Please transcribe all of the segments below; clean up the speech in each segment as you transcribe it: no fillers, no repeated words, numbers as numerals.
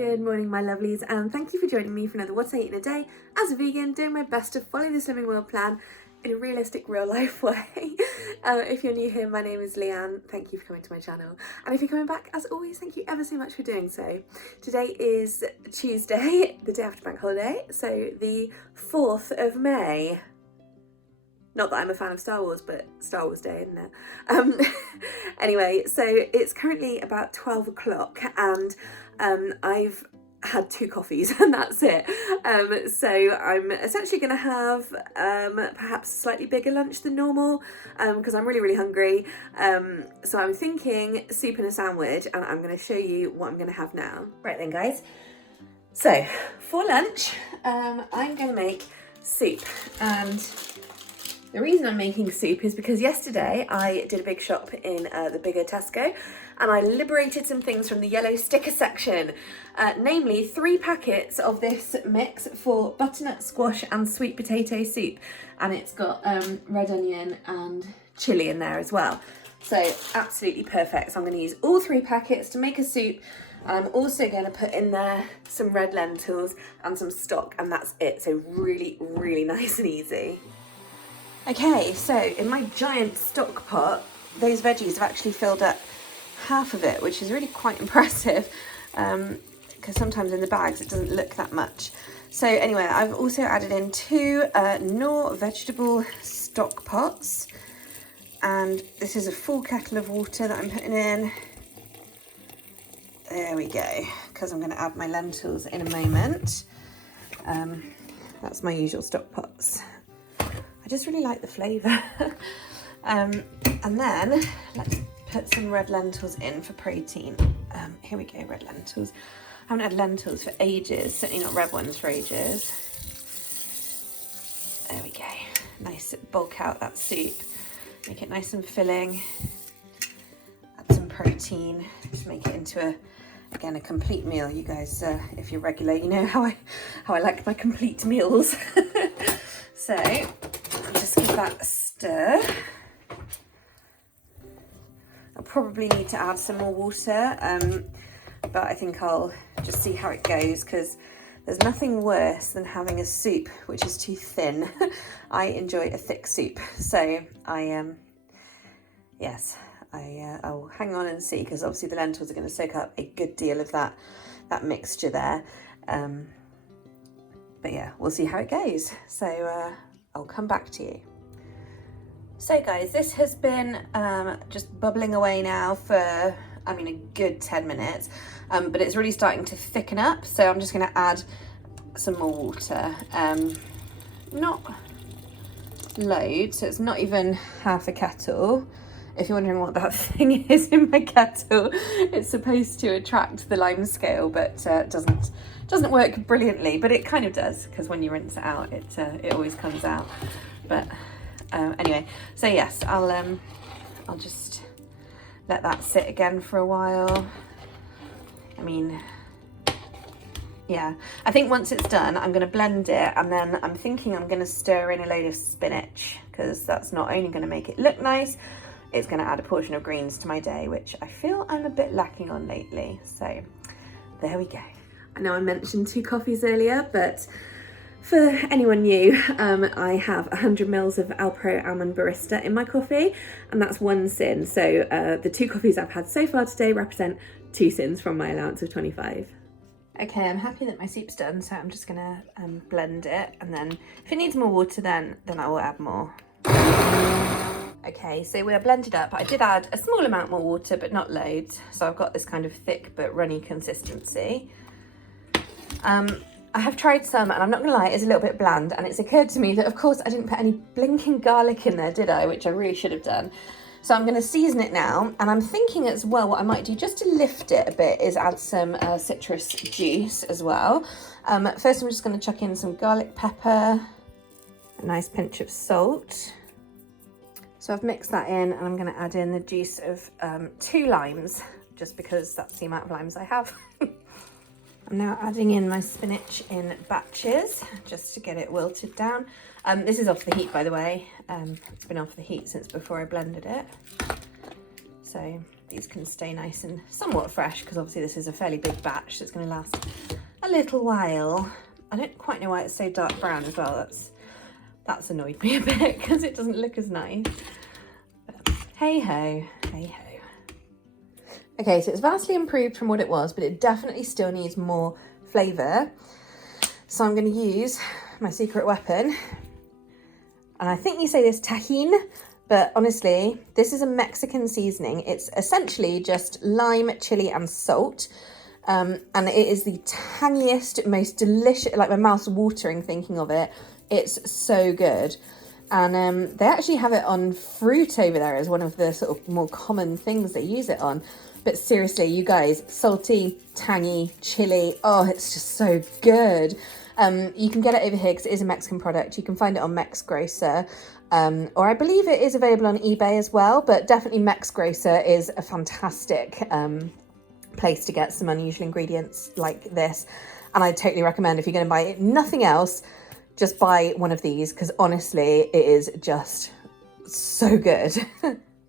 Good morning, my lovelies, and thank you for joining me for another What I Eat in a Day. As a vegan, doing my best to follow the Slimming World plan in a realistic, real-life way. If you're new here, my name is Leanne. Thank you for coming to my channel. And if you're coming back, as always, thank you ever so much for doing so. Today is Tuesday, the day after bank holiday, so the 4th of May. Not that I'm a fan of Star Wars, but Star Wars Day, isn't it? Anyway, so it's currently about 12 o'clock and I've had 2 coffees and that's it. So I'm essentially going to have perhaps a slightly bigger lunch than normal because I'm really hungry. So I'm thinking soup and a sandwich, and I'm going to show you what I'm going to have now. Right then, guys. So for lunch, I'm going to make soup, and the reason I'm making soup is because yesterday I did a big shop in the bigger Tesco, and I liberated some things from the yellow sticker section, namely 3 packets of this mix for butternut squash and sweet potato soup, and it's got red onion and chilli in there as well. So absolutely perfect. So I'm going to use all 3 packets to make a soup. I'm also going to put in there some red lentils and some stock, and that's it. So really nice and easy. Okay, so in my giant stock pot, those veggies have actually filled up half of it, which is really quite impressive, because sometimes in the bags it doesn't look that much. So anyway, I've also added in 2 Knorr vegetable stock pots, and this is a full kettle of water that I'm putting in. There we go, because I'm going to add my lentils in a moment. That's my usual stock pots. I just really like the flavour. And then let's put some red lentils in for protein. Here we go, red lentils. I haven't had lentils for ages, certainly not red ones for ages. There we go. Nice, bulk out that soup. Make it nice and filling. Add some protein to make it into again a complete meal. You guys, if you're regular, you know how I like my complete meals. So I'll just give that a stir. I'll probably need to add some more water, but I think I'll just see how it goes, because there's nothing worse than having a soup which is too thin. I enjoy a thick soup, so I'll hang on and see, because obviously the lentils are going to soak up a good deal of that mixture there. But yeah, we'll see how it goes. So I'll come back to you. So guys, this has been just bubbling away now for, I mean, a good 10 minutes, but it's really starting to thicken up. So I'm just going to add some more water. Not loads, so it's not even half a kettle. If you're wondering what that thing is in my kettle, it's supposed to attract the lime scale, but doesn't work brilliantly, but it kind of does, because when you rinse it out, it always comes out. But anyway, so yes, I'll just let that sit again for a while. I mean, yeah, I think once it's done, I'm going to blend it, and then I'm thinking I'm going to stir in a load of spinach, because that's not only going to make it look nice, it's going to add a portion of greens to my day, which I feel I'm a bit lacking on lately. So there we go. I know I mentioned 2 coffees earlier, but for anyone new, I have 100 mils of Alpro Almond Barista in my coffee, and that's 1 syn. So the 2 coffees I've had so far today represent 2 syns from my allowance of 25. Okay, I'm happy that my soup's done, so I'm just gonna blend it, and then if it needs more water, then I will add more. Okay, so we're blended up. I did add a small amount more water, but not loads. So I've got this kind of thick but runny consistency. I have tried some, and I'm not gonna lie, it's a little bit bland, and it's occurred to me that of course I didn't put any blinking garlic in there, did I? Which I really should have done. So I'm gonna season it now, and I'm thinking as well what I might do just to lift it a bit is add some citrus juice as well. First I'm just gonna chuck in some garlic pepper, a nice pinch of salt. So I've mixed that in, and I'm going to add in the juice of 2 limes, just because that's the amount of limes I have. I'm now adding in my spinach in batches, just to get it wilted down. This is off the heat, by the way. It's been off the heat since before I blended it. So these can stay nice and somewhat fresh, because obviously this is a fairly big batch, so it's going to last a little while. I don't quite know why it's so dark brown as well. That's annoyed me a bit because it doesn't look as nice. But hey ho, hey ho. Okay, so it's vastly improved from what it was, but it definitely still needs more flavour. So I'm going to use my secret weapon. And I think you say this tahine, but honestly, this is a Mexican seasoning. It's essentially just lime, chili, and salt. And it is the tangiest, most delicious, like my mouth's watering thinking of it. It's so good. And they actually have it on fruit over there as one of the sort of more common things they use it on. But seriously, you guys, salty, tangy, chili, oh, it's just so good. You can get it over here because it is a Mexican product. You can find it on Mex Grocer, or I believe it is available on eBay as well, but definitely Mex Grocer is a fantastic place to get some unusual ingredients like this. And I totally recommend, if you're going to buy nothing else, just buy one of these, because honestly, it is just so good.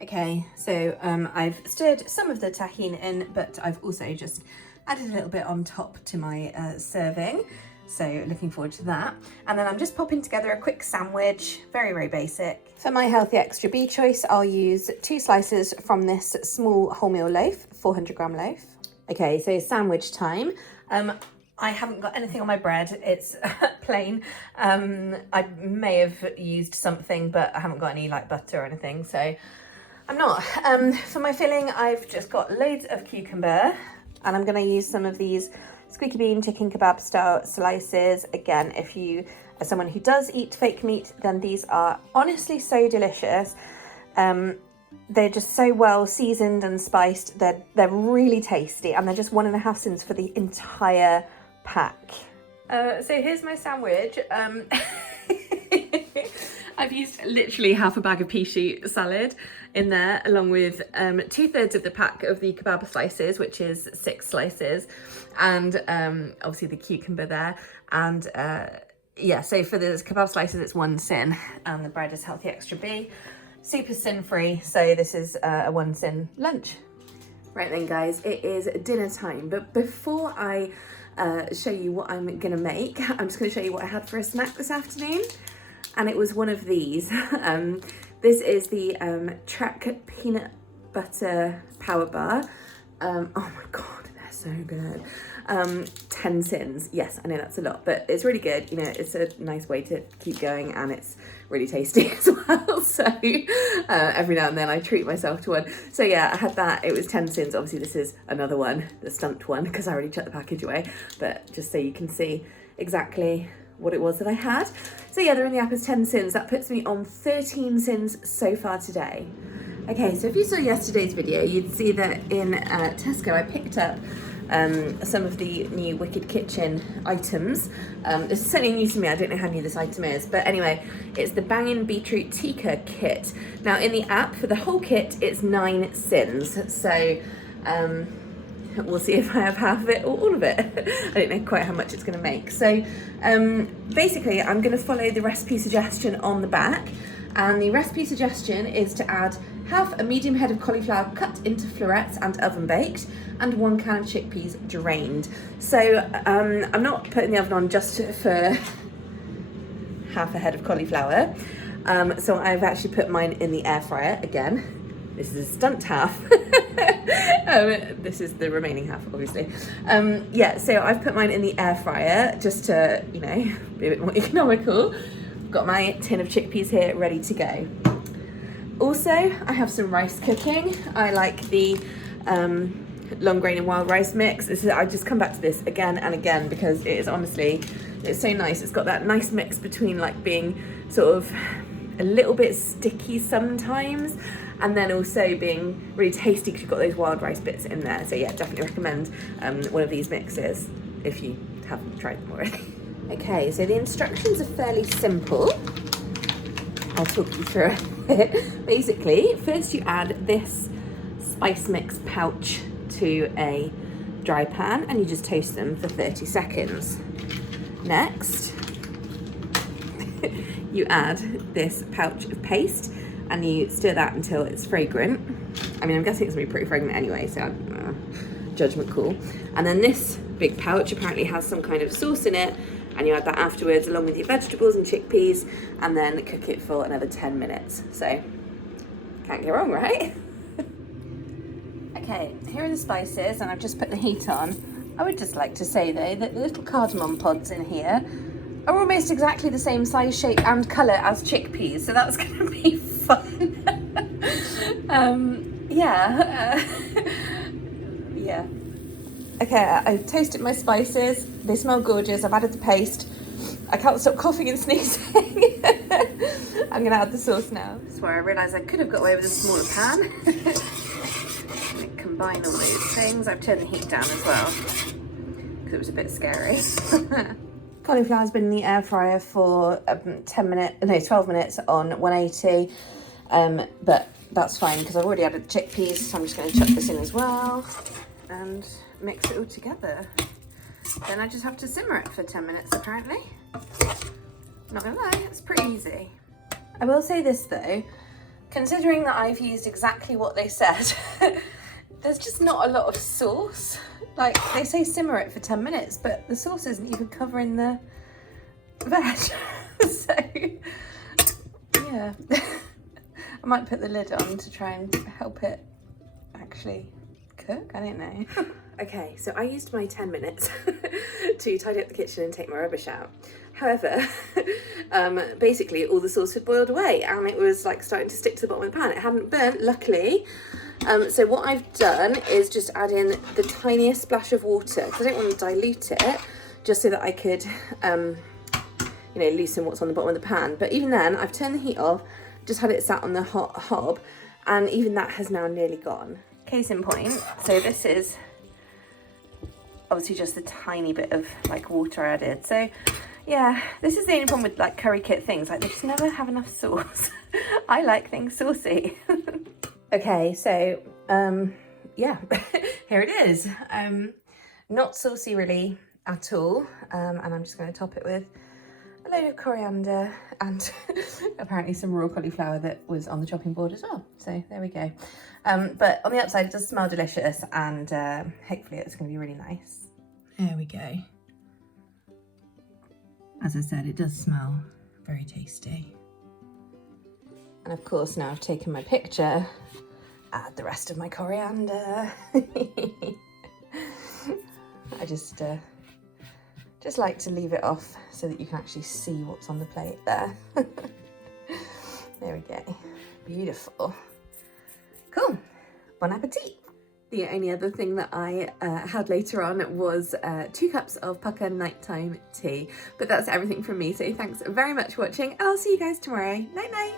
Okay, so I've stirred some of the tahine in, but I've also just added a little bit on top to my serving. So looking forward to that. And then I'm just popping together a quick sandwich, very, very basic. For my healthy extra B choice, I'll use 2 slices from this small wholemeal loaf, 400 gram loaf. Okay, so sandwich time. I haven't got anything on my bread, it's plain. I may have used something, but I haven't got any like butter or anything, so I'm not. For my filling, I've just got loads of cucumber, and I'm gonna use some of these squeaky bean chicken kebab style slices. Again, if you are someone who does eat fake meat, then these are honestly so delicious. They're just so well seasoned and spiced. They're really tasty, and they're just 1.5 cents for the entire pack. So here's my sandwich. I've used literally half a bag of pea shoot salad in there, along with 2/3 of the pack of the kebab slices, which is 6 slices, and obviously the cucumber there. And yeah, so for the kebab slices, it's 1 syn, and the bread is healthy extra B. Super sin free, so this is a 1 syn lunch. Right then guys, it is dinner time, but before I show you what I'm gonna make, I'm just gonna show you what I had for a snack this afternoon, and it was one of these. This is the Trek peanut butter power bar. Oh my god, they're so good. 10 syns. Yes, I know that's a lot, but it's really good. You know, it's a nice way to keep going, and it's really tasty as well. So every now and then I treat myself to one. So yeah, I had that. It was 10 syns. Obviously this is another one, the stumped one, because I already chucked the package away, but just so you can see exactly what it was that I had. So yeah, they're in the app as 10 syns. That puts me on 13 syns so far today. Okay, so if you saw yesterday's video, you'd see that in Tesco I picked up some of the new Wicked Kitchen items. This is something new to me, I don't know how new this item is, but anyway, it's the Bangin' Beetroot Tikka kit. Now in the app, for the whole kit, it's 9 syns, so we'll see if I have half of it or all of it. I don't know quite how much it's going to make. So basically, I'm going to follow the recipe suggestion on the back, and the recipe suggestion is to add half a medium head of cauliflower cut into florets and oven baked, and 1 can of chickpeas drained. So I'm not putting the oven on just for half a head of cauliflower. So I've actually put mine in the air fryer again. This is a stunt half. This is the remaining half, obviously. Yeah, so I've put mine in the air fryer just to, you know, be a bit more economical. Got my tin of chickpeas here ready to go. Also, I have some rice cooking. I like the long grain and wild rice mix. I just come back to this again and again because it is honestly, it's so nice. It's got that nice mix between like being sort of a little bit sticky sometimes, and then also being really tasty because you've got those wild rice bits in there. So yeah, definitely recommend one of these mixes if you haven't tried them already. Okay, so the instructions are fairly simple. I'll talk you through it. Basically, first you add this spice mix pouch to a dry pan and you just toast them for 30 seconds. Next, you add this pouch of paste and you stir that until it's fragrant. I mean, I'm guessing it's gonna be pretty fragrant anyway, so judgment call. And then this big pouch apparently has some kind of sauce in it, and you add that afterwards along with your vegetables and chickpeas, and then cook it for another 10 minutes. So can't go wrong, right? Okay, here are the spices, and I've just put the heat on. I would just like to say though that the little cardamom pods in here are almost exactly the same size, shape and colour as chickpeas, so that's going to be fun. Yeah. Yeah. Okay, I've toasted my spices. They smell gorgeous. I've added the paste. I can't stop coughing and sneezing. I'm going to add the sauce now. That's where I realised I could have got away with a smaller pan. Combine all those things. I've turned the heat down as well because it was a bit scary. Cauliflower's been in the air fryer for 12 minutes on 180, but that's fine because I've already added the chickpeas, so I'm just going to chuck this in as well and mix it all together. Then I just have to simmer it for 10 minutes apparently. Not gonna lie, it's pretty easy. I will say this though, considering that I've used exactly what they said, there's just not a lot of sauce. Like, they say simmer it for 10 minutes, but the sauce isn't even covering the veg. So, yeah. I might put the lid on to try and help it actually cook. I don't know. Okay, so I used my 10 minutes to tidy up the kitchen and take my rubbish out. However, basically all the sauce had boiled away and it was like starting to stick to the bottom of the pan. It hadn't burnt, luckily. So what I've done is just add in the tiniest splash of water because I don't want to dilute it, just so that I could, loosen what's on the bottom of the pan. But even then, I've turned the heat off, just had it sat on the hot hob, and even that has now nearly gone. Case in point, so this is obviously just a tiny bit of like water added. So yeah, this is the only problem with like curry kit things, like they just never have enough sauce. I like things saucy. Okay, so yeah, here it is. Not saucy really at all, and I'm just going to top it with a load of coriander and apparently some raw cauliflower that was on the chopping board as well. So there we go. But on the outside it does smell delicious, and hopefully it's going to be really nice. There we go. As I said, it does smell very tasty. And of course, now I've taken my picture, add the rest of my coriander. I just like to leave it off so that you can actually see what's on the plate there. There we go. Beautiful. Cool. Bon appetit. The only other thing that I had later on was 2 cups of pucker nighttime tea. But that's everything from me, so thanks very much for watching. I'll see you guys tomorrow. Night night.